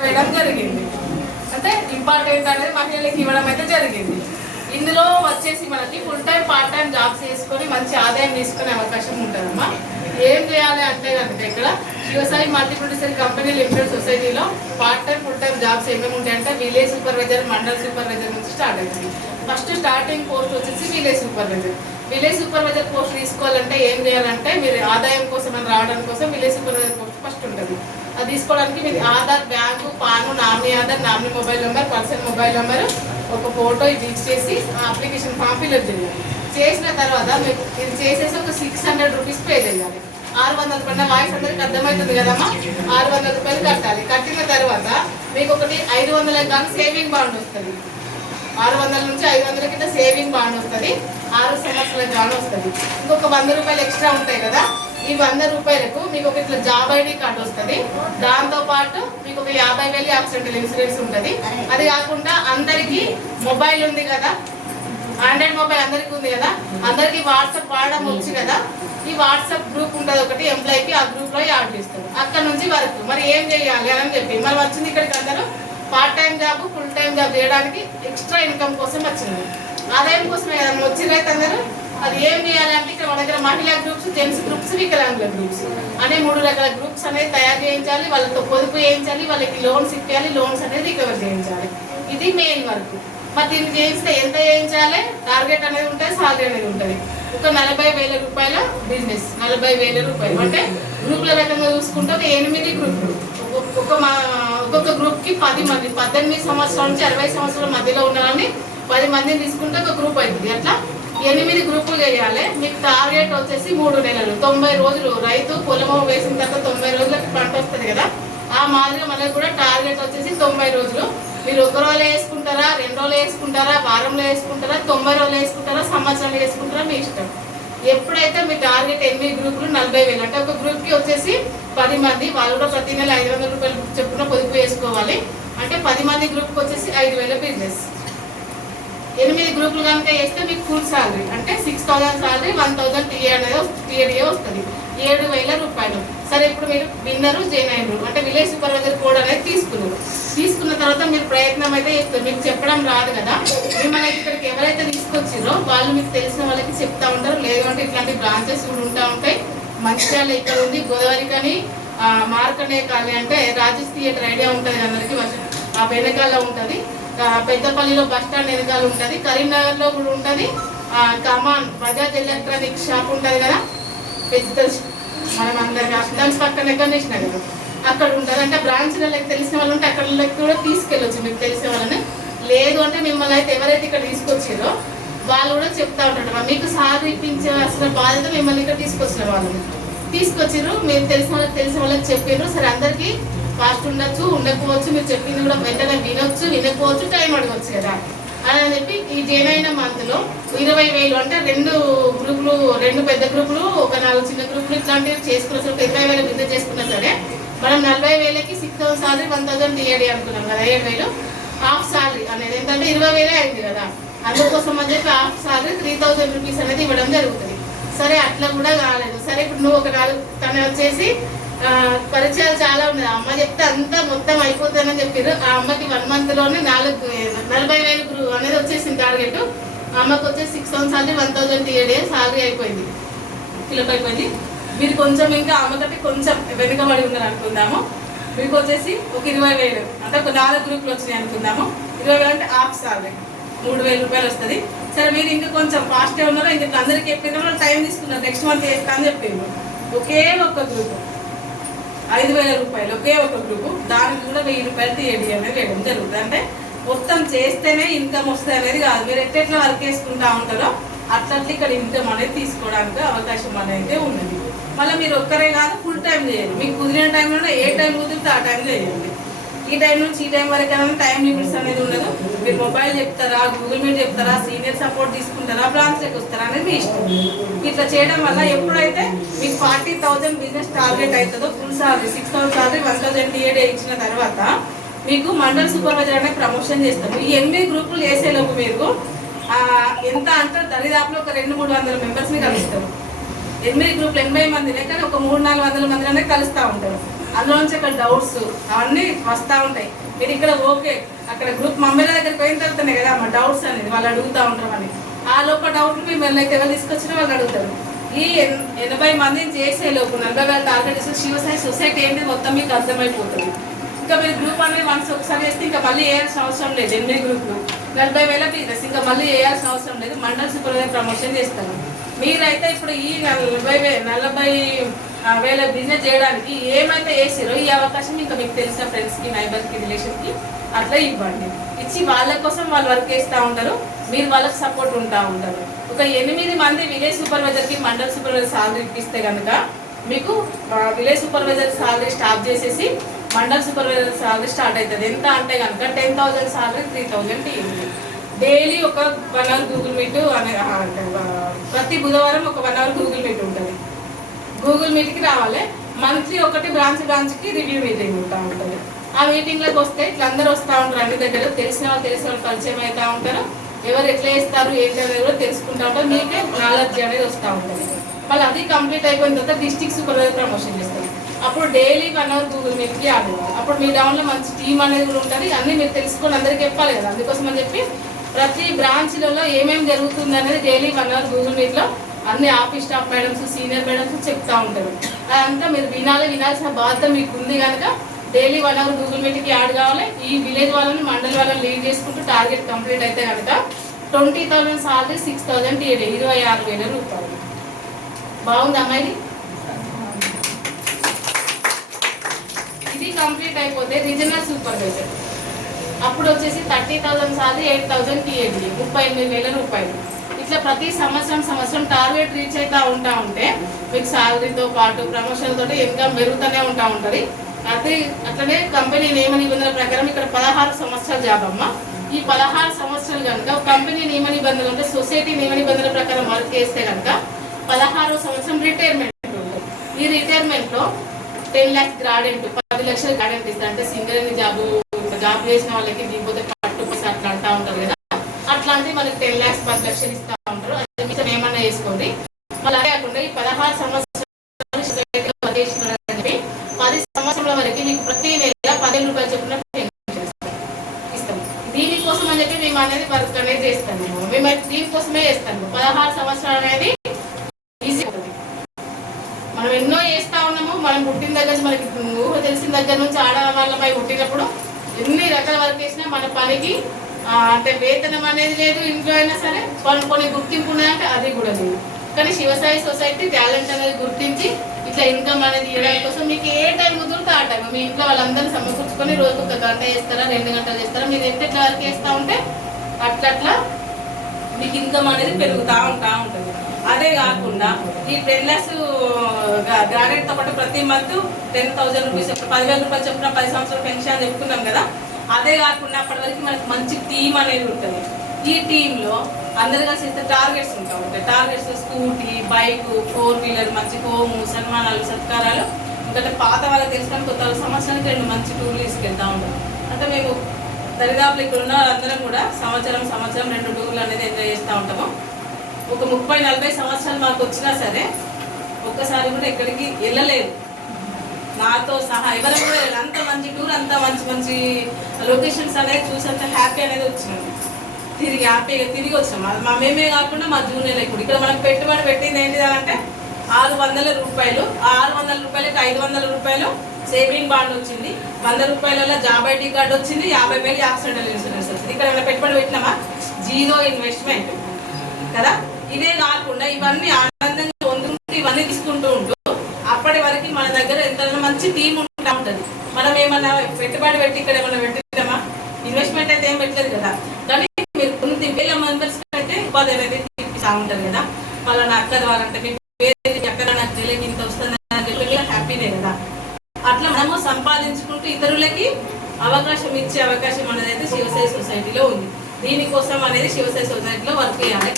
వేయడం జరిగింది. అంటే ఇంపార్టెంట్ అనేది మహిళలకు ఇవ్వడం అయితే జరిగింది. ఇందులో వచ్చేసి మనకి full time part time jobs చేసుకొని మంచి ఆదాయం తీసుకునే అవకాశం ఉంటుందమ్మా. ఏం చేయాలి అంటే కనుక ఇక్కడ శివసాయి మల్టీప్రొడ్యూసర్ కంపెనీ లిమిటెడ్ సొసైటీలో part time full time jobs ఏమేమి ఉంటాయంటే విలేజ్ సూపర్వైజర్, మండల్ సూపర్వైజర్ నుంచి స్టార్ట్ అవుతుంది. ఫస్ట్ స్టార్టింగ్ పోస్ట్ వచ్చేసి village supervisor. Village supervisor post తీసుకోవాలంటే ఏం చేయాలంటే మీరు ఆదాయం కోసం అని రావడం కోసం విలేజ్ సూపర్వైజర్ పోస్ట్ ఫస్ట్ ఉంటుంది. అది తీసుకోవడానికి మీరు Aadhaar, bank, PAN, nominee Aadhaar, nominee mobile number, person mobile number, ఒక ఫోటో ఇది ఇచ్చేసి అప్లికేషన్ ఫామ్ ఫిల్అప్ చేయాలి. చేసిన తర్వాత మీకు ఇది చేసేసి ఒక 600 రూపీస్ పే చేయాలి. 600 పడిన వాయిస్ అందరికి అర్థమవుతుంది కదమ్మా. 600 రూపాయలు కట్టాలి. కట్టిన తర్వాత మీకు ఒకటి 500 కానీ సేవింగ్ బాండ్ వస్తుంది. 600 నుంచి 500 కింద సేవింగ్ బాండ్ వస్తుంది. 6 సంవత్సరాలకు బాండ్ వస్తుంది. ఇంకొక 100 రూపాయలు ఎక్స్ట్రా ఉంటాయి కదా. ఈ 100 రూపాయలకు మీకు ఒక ఇట్లా జాబ్ ఐడి కార్డు వస్తుంది. దాంతో పాటు మీకు ఒక 50,000 యాక్సిడెంటల్ ఇన్సూరెన్స్ ఉంటుంది. అది కాకుండా అందరికీ మొబైల్ ఉంది కదా, ఆండ్రాయిడ్ మొబైల్ అందరికీ ఉంది కదా, అందరికీ వాట్సాప్ వాడడం వచ్చు కదా. ఈ వాట్సాప్ గ్రూప్ ఉంటుంది ఒకటి ఎంప్లాయీకి, ఆ గ్రూప్లో యాడ్ చేస్తారు. అక్కడ నుంచి వరకు మరి ఏం చేయాలి అని చెప్పి మరి వచ్చింది ఇక్కడికి అందరూ part time job, full time job చేయడానికి ఎక్స్ట్రా ఇన్కమ్ కోసం వచ్చింది. ఆదాయం కోసమే కదా వచ్చిందైతే అందరూ. అది ఏం చేయాలంటే ఇక్కడ మన దగ్గర మహిళా గ్రూప్స్, జెంట్స్ గ్రూప్స్, వికలాంగుల గ్రూప్స్ అనే 3 రకాల గ్రూప్స్ అనేది తయారు చేయించాలి. వాళ్ళతో పొదుపు చేయించాలి, వాళ్ళకి లోన్స్ ఇప్పించాలి, లోన్స్ అనేది రికవర్ చేయించాలి. ఇది మెయిన్ వర్క్. మరి దీన్ని చేయిస్తే ఎంత చేయించాలి, టార్గెట్ అనేది ఉంటుంది, సాలరీ అనేది ఉంటుంది. ఒక 40,000 రూపాయల బిజినెస్, 40,000 రూపాయలు అంటే గ్రూపుల రకంగా చూసుకుంటే ఒక 8 గ్రూపులు. ఒక్కొక్క గ్రూప్కి 10 మంది, 18 సంవత్సరాల నుంచి 60 సంవత్సరాల మధ్యలో ఉన్నారని 10 మందిని తీసుకుంటే ఒక గ్రూప్ అవుతుంది. అట్లా 8 గ్రూపులు చేయాలి. మీకు టార్గెట్ వచ్చేసి 3 నెలలు, 90 రోజులు. రైతు పొలము వేసిన తర్వాత 90 రోజులకి పంట వస్తుంది కదా, ఆ మాదిరిగా మనకు కూడా టార్గెట్ వచ్చేసి 90 రోజులు. మీరు 1 రోజులో వేసుకుంటారా, 2 రోజులు వేసుకుంటారా, వారంలో వేసుకుంటారా, 90 రోజులు వేసుకుంటారా, సంవత్సరాలు వేసుకుంటారా, మీ ఇష్టం. ఎప్పుడైతే మీ టార్గెట్ 8 గ్రూపులు 40,000 అంటే ఒక గ్రూప్కి వచ్చేసి 10 మంది, వాళ్ళు కూడా ప్రతి నెల 500 రూపాయలు చెప్పున పొదుపు వేసుకోవాలి. అంటే 10 మంది గ్రూప్కి వచ్చేసి 5,000 బిజినెస్. 8 గ్రూపులు కనుక వేస్తే మీకు ఫుల్ సాలరీ అంటే 6,000 సాలరీ, 1,000 టీఏడిఏ వస్తుంది, 7,000 రూపాయలు. సరే ఇప్పుడు మీరు విన్నరు, జైన్ అంటే విలేజ్ సూపర్వైజర్ కోడ్ అనేది తీసుకున్న తర్వాత మీరు ప్రయత్నం అయితే చేస్తారు. మీకు చెప్పడం రాదు కదా, మిమ్మల్ని ఇక్కడికి ఎవరైతే తీసుకొచ్చిరో వాళ్ళు మీకు తెలిసిన వాళ్ళకి చెప్తా ఉంటారు. లేదు అంటే ఇట్లాంటి బ్రాంచెస్ కూడా ఉంటా ఉంటాయి. మంచిర్యాల ఇక్కడ ఉంది, గోదావరి కానీ మార్కండే కాలనీ అంటే రాజేష్ థియేటర్ ఐడియా ఉంటుంది అందరికీ, ఆ వెనకాల ఉంటుంది. పెద్దపల్లిలో బస్ స్టాండ్ వెనకాల ఉంటుంది. కరీంనగర్లో కూడా ఉంటుంది. కమాన్ బజాజ్ ఎలక్ట్రానిక్ షాప్ ఉంటుంది కదా, పెద్ద మనం అందరికీ దాని పక్కన ఎక్కడ కదా అక్కడ ఉంటుంది. అంటే బ్రాంచ్లకు తెలిసిన వాళ్ళు ఉంటే అక్కడ కూడా తీసుకెళ్ళొచ్చు మీకు తెలిసిన వాళ్ళని. లేదు అంటే మిమ్మల్ని అయితే ఎవరైతే ఇక్కడ తీసుకొచ్చారో వాళ్ళు కూడా చెప్తా ఉంటారు. మీకు సార్ ఇప్పించాల్సిన బాధ్యత మిమ్మల్ని ఇక్కడ తీసుకొచ్చిన వాళ్ళని తీసుకొచ్చారు. మీరు తెలిసిన వాళ్ళకి చెప్పారు. సరే అందరికీ కాస్ట్ ఉండొచ్చు, ఉండకపోవచ్చు, మీరు చెప్పింది కూడా వెంటనే వినొచ్చు, వినకపోవచ్చు, టైం అడగవచ్చు కదా అని చెప్పి ఈ జైన్ మంత్లో 20,000 అంటే 2 గ్రూపులు, 2 పెద్ద గ్రూపులు, ఒక 4 చిన్న గ్రూపులు ఇట్లాంటివి చేసుకున్నా సరే, 20,000 బిజినెస్ చేసుకున్నా సరే మనం 40,000కి 6,000 సాలరీ, 1,000 టీఏడీ అనుకున్నాం కదా. 7,000 హాఫ్ సాలరీ అనేది ఏంటంటే 20,000 అయింది కదా. అందుకోసం అని చెప్పి హాఫ్ సాలరీ 3,000 రూపీస్ అనేది ఇవ్వడం జరుగుతుంది. సరే అట్లా కూడా కాలేదు. సరే ఇప్పుడు నువ్వు ఒక 4 తను వచ్చేసి పరిచయాలు చాలా ఉన్నాయి. అమ్మ చెప్తే అంతా మొత్తం అయిపోతుందని చెప్పారు. ఆ అమ్మకి 1 మంత్లోనే 40,000 అనేది వచ్చేసింది టార్గెట్. అమ్మకి వచ్చేసి 6,000 సాలరీ, 1,000 టీఏడీ సాలరీ అయిపోయింది, ఫిలప్ అయిపోయింది. మీరు కొంచెం ఇంకా అమ్మతోటి కొంచెం వెనుకబడి ఉన్నారు అనుకుందాము. మీకు వచ్చేసి ఒక 20,000 అంటే ఒక 4 గ్రూపులు వచ్చినాయి అనుకుందాము. 20,000 అంటే హాఫ్ సాలరీ 3,000 రూపాయలు వస్తుంది. సరే మీరు ఇంకా కొంచెం ఫాస్ట్గా ఉన్నారో, ఇంకా అందరికీ చెప్పిన టైం తీసుకున్నారు, నెక్స్ట్ మంత్ వేస్తా అని చెప్పిండ్రు. ఒకే ఒక్క గ్రూపు 5,000 రూపాయలు, ఒకే ఒక గ్రూపు, దానికి కూడా 1,000 రూపాయలు టీఏడీ అనేది వేయడం జరుగుతుంది. అంటే మొత్తం చేస్తేనే ఇన్కమ్ వస్తుంది అనేది కాదు. మీరు ఎట్లా వర్క్ చేసుకుంటా ఉంటారో అట్లా ఇక్కడ ఇన్కమ్ అనేది తీసుకోవడానికి అవకాశం అనేది ఉన్నది. మళ్ళీ మీరు ఒక్కరే కాదు, ఫుల్ టైం చేయాలి. మీకు కుదిరిన టైంలో ఏ టైం కుదిరితే ఆ టైం చేయండి. ఈ టైం నుంచి ఈ టైం వరకు అనేది టైం లిమిట్స్ అనేది ఉండదు. మీరు మొబైల్ చెప్తారా, గూగుల్ మీట్ చెప్తారా, సీనియర్ సపోర్ట్ తీసుకుంటారా, బ్రాంచ్లోకి వస్తారా అనేది మీ ఇష్టం. ఇట్లా చేయడం వల్ల ఎప్పుడైతే మీకు 40,000 బిజినెస్ టార్గెట్ అవుతుందో, ఫుల్ సాలరీ 6,000 సాలరీ, 1,000 టీఏడీ ఇచ్చిన తర్వాత మీకు మండల్ సూపర్వైజర్ అనేది ప్రమోషన్ చేస్తాము. ఈ 8 గ్రూపులు చేసేలోపు మీకు ఎంత అంటే దరిదాపులో ఒక 200-300 మెంబర్స్ని కలుస్తారు. 8 గ్రూపులు 80 మంది కానీ ఒక 300-400 మంది అనేది కలుస్తూ ఉంటారు. అందులోంచి అక్కడ డౌట్స్ అవన్నీ వస్తూ ఉంటాయి. మీరు ఇక్కడ ఓకే అక్కడ గ్రూప్ మమ్మీల దగ్గరికి పోయిన తర్వాతనే కదా మా డౌట్స్ అనేది వాళ్ళు అడుగుతూ ఉంటారు అని. ఆ లోపల డౌట్లు మిమ్మల్ని అయితే ఎవరు తీసుకొచ్చినా వాళ్ళు అడుగుతారు. ఈ 80 మందిని చేసే లోపు 40,000 టార్గెట్ చేస్తే శివసాయి సొసైటీ ఏంటి మొత్తం మీకు అర్థమైపోతుంది. ఇంకా మీరు గ్రూప్ అనేది వన్స్ ఒకసారి చేస్తే ఇంకా మళ్ళీ వేయాల్సిన అవసరం లేదు. 8 గ్రూపులు 40,000 బిజినెస్ ఇంకా మళ్ళీ వేయాల్సిన అవసరం లేదు. మండల సూపర్వైజర్ ప్రమోషన్ చేస్తారు. మీరైతే ఇప్పుడు ఈ 40,000 బిజినెస్ చేయడానికి ఏమైతే వేసారో ఈ అవకాశం ఇంకా మీకు తెలిసిన ఫ్రెండ్స్కి, నైబర్స్కి, రిలేషన్కి అట్లా ఇవ్వండి. ఇచ్చి వాళ్ళ కోసం వాళ్ళు వర్క్ చేస్తూ ఉంటారు, మీరు వాళ్ళకి సపోర్ట్ ఉంటా ఉంటారు. ఒక 8 మంది విలేజ్ సూపర్వైజర్కి మండల సూపర్వైజర్ సాలరీ ఇప్పిస్తే కనుక మీకు విలేజ్ సూపర్వైజర్ సాలరీ స్టాప్ చేసేసి మండల సూపర్వైజర్ సాలరీ స్టార్ట్ అవుతుంది. ఎంత అంటే కనుక 10,000 సాలరీ 3,000 ఇవ్వండి. డైలీ ఒక 1 అవర్ గూగుల్ మీట్ ప్రతి బుధవారం ఒక 1 అవర్ గూగుల్ మీట్ ఉంటుంది. గూగుల్ మీట్కి రావాలి. మంత్లీ ఒకటి బ్రాంచ్కి రివ్యూ మీటింగ్ ఉంటా ఉంటుంది. ఆ మీటింగ్లోకి వస్తే ఇట్లా అందరూ వస్తూ ఉంటారు. అన్ని దగ్గర తెలిసిన వాళ్ళు పరిచయం అవుతూ ఉంటారు. ఎవరు ఎట్లా వేస్తారు ఏంటి అనేది కూడా తెలుసుకుంటూ ఉంటారు. మీకే నాలెడ్జ్ అనేది వస్తూ ఉంటుంది. మళ్ళీ అది కంప్లీట్ అయిపోయిన తర్వాత డిస్ట్రిక్ట్ సూపర్వైజర్ ప్రమోషన్ చేస్తారు. అప్పుడు డైలీ 1 అవర్ గూగుల్ మీట్కి ఆడేవారు. అప్పుడు మీ డౌన్లో మంచి టీం అనేది కూడా ఉంటుంది. అన్నీ మీరు తెలుసుకొని అందరికీ చెప్పాలి కదా. అందుకోసం అని చెప్పి ప్రతి బ్రాంచ్లలో ఏమేమి జరుగుతుంది అనేది డైలీ 1 అవర్ గూగుల్ మీట్లో అన్ని office staff madams, senior madams చెప్తా ఉంటారు. అదంతా మీరు వినాల్సిన బాధ్యత మీకు ఉంది కనుక డైలీ 1 అవర్ గూగుల్ మీట్కి యాడ్ కావాలి. ఈ విలేజ్ వాళ్ళని మండలి వాళ్ళని లీడ్ చేసుకుంటూ టార్గెట్ కంప్లీట్ అయితే కనుక 20,000 సాలరీ 6,000 టీఏడీ 26,000 రూపాయలు. బాగుంది అమ్మాయి. ఇది కంప్లీట్ అయిపోతే రీజనల్ సూపర్వైజర్ అప్పుడు వచ్చేసి 30,000 సాలరీ 8,000 టీఏడీ 38,000 రూపాయలు. ఇట్లా ప్రతి సంవత్సరం టార్గెట్ రీచ్ అవుతూ ఉంటా ఉంటే మీకు సాలరీతో పాటు ప్రమోషన్ తోటి ఇన్కమ్ పెరుగుతూనే ఉంటా ఉంటుంది. అట్లనే కంపెనీ నియమ నిబంధనల ప్రకారం ఇక్కడ 16 సంవత్సరాల జాబ్ అమ్మ. ఈ 16 సంవత్సరాలు కనుక కంపెనీ నియమ నిబంధనలు అంటే సొసైటీ నియమ నిబంధనల ప్రకారం వర్క్ చేస్తే కనుక 16వ సంవత్సరం రిటైర్మెంట్ ఉంటుంది. ఈ రిటైర్మెంట్లో 10 lakhs గ్రాడెంట్ 10 లక్షలు గ్రాడెంట్ ఇస్తారు. అంటే సింగర్ జాబ్ చేసిన వాళ్ళకి దిగిపోతే పట్టు పైసా అట్లా అంటూ ఉంటారు కదా. అట్లాంటివి మనకి 10 lakhs 10 లక్షలు ఇస్తూ ఉంటారు. అది మిగతా ఏమన్నా వేసుకోండి. మళ్ళీ అదే కాకుండా ఈ 16 సంవత్సరాలు 10 సంవత్సరాల వరకు మీకు ప్రతి నెల 10,000 రూపాయలు చొప్పున ఇస్తాం. దీనికోసం అని చెప్పి మేము అనేది వర్క్ అనేది చేస్తాము. మేము దీనికోసమే చేస్తాము. 16 సంవత్సరాలు అనేది ఈజీ అవుతుంది. మనం ఎన్నో చేస్తూ ఉన్నాము. మనం పుట్టిన దగ్గర నుంచి మనకి ఊహ తెలిసిన దగ్గర నుంచి ఆడవాళ్ళమై పుట్టినప్పుడు ఎన్ని రకాల వర్క్ చేసినా మన పనికి అంటే వేతనం అనేది లేదు. ఇంట్లో అయినా సరే కొన్ని గుర్తింపు ఉన్నాయంటే అది కూడా లేదు. కానీ శివసాయి సొసైటీ టాలెంట్ అనేది గుర్తించి ఇట్లా ఇన్కమ్ అనేది ఇవ్వడానికి కోసం మీకు ఏ టైం కుదురుతో ఆ టైం మీ ఇంట్లో వాళ్ళందరూ సమకూర్చుకొని రోజుకు 1 గంట చేస్తారా 2 గంటలు చేస్తారా మీరు ఎట్లా వర్క్ చేస్తూ ఉంటే అట్లా మీకు ఇన్కమ్ అనేది పెరుగుతూ ఉంటుంది. అదే కాకుండా ఈ 10 lakhs గ్రాడ్యుయేట్తో పాటు ప్రతి మంత్ 10,000 రూపీస్ 10,000 రూపాయలు చెప్పిన 10 సంవత్సరాల పెన్షన్ అని చెప్పుకున్నాం కదా. అదే కాకుండా అప్పటి వరకు మనకి మంచి టీం అనేది ఉంటుంది. ఈ టీంలో అందరు కలిసి ఇస్తే టార్గెట్స్ ఉంటా ఉంటాయి. టార్గెట్స్ స్కూటీ, బైక్, 4 వీలర్, మంచి హోము, సన్మానాలు, సత్కారాలు. ఎందుకంటే పాత వాళ్ళకి తెలుసుకొని కొత్త సంవత్సరానికి 2 మంచి టూర్లు తీసుకెళ్తూ ఉంటాం. అంటే మేము దరిదాపులు ఇక్కడ ఉన్న వాళ్ళందరం కూడా సంవత్సరం 2 టూర్లు అనేది ఎంజాయ్ చేస్తూ ఉంటాము. ఒక 30-40 సంవత్సరాలు మాకు వచ్చినా సరే ఒక్కసారి కూడా ఎక్కడికి వెళ్ళలేదు. నాతో సహా ఎవరు కూడా అంత మంచి టూర్, అంత మంచి లొకేషన్స్ అనేది చూసి అంత హ్యాపీ అనేది వచ్చినాము. హ్యాపీగా తిరిగి వచ్చినాం. మా మేమే కాకుండా మా జూనియర్లు ఇక్కడ మనకు పెట్టుబడి పెట్టింది ఏంటి అంటే 600 రూపాయలు. ఆ 600 రూపాయలకి 500 రూపాయలు సేవింగ్ బాండ్ వచ్చింది. 100 రూపాయలలో జాబ్ ఐడి కార్డు వచ్చింది. 50,000 యాక్సిడెంటల్ ఇన్సూరెన్స్ వచ్చింది. ఇక్కడ ఏమైనా పెట్టుబడి పెట్టినామా? 0 ఇన్వెస్ట్మెంట్ కదా. ఇదే కాకుండా ఇవన్నీ ఆనందంగా పొందుకుంటూ ఇవన్నీ తీసుకుంటూ ఉంటూ అప్పటి వరకు మన దగ్గర ఎంత మంచి టీం ఉంటా ఉంటుంది. మనం ఏమన్నా పెట్టుబడి పెట్టి ఇక్కడ ఏమన్నా పెట్టినామా? ఇన్వెస్ట్మెంట్ అయితే ఏం పెట్టలేదు కదా. కానీ మీరు కొన్ని 1000 మెంబర్స్ అయితే ఉపాధి అనేది తీపిస్తూ ఉంటారు కదా. మళ్ళీ నా అక్క ద్వారా అంటే మీకు ఎక్కడ నాకు తెలియక ఇంత వస్తుంది అని చెప్పి హ్యాపీనే కదా. అట్లా మనము సంపాదించుకుంటూ ఇతరులకి అవకాశం ఇచ్చే అవకాశం అనేది అయితే శివసాయి సొసైటీలో ఉంది. దీనికోసం అనేది శివసాయి సొసైటీలో వర్క్ చేయాలి.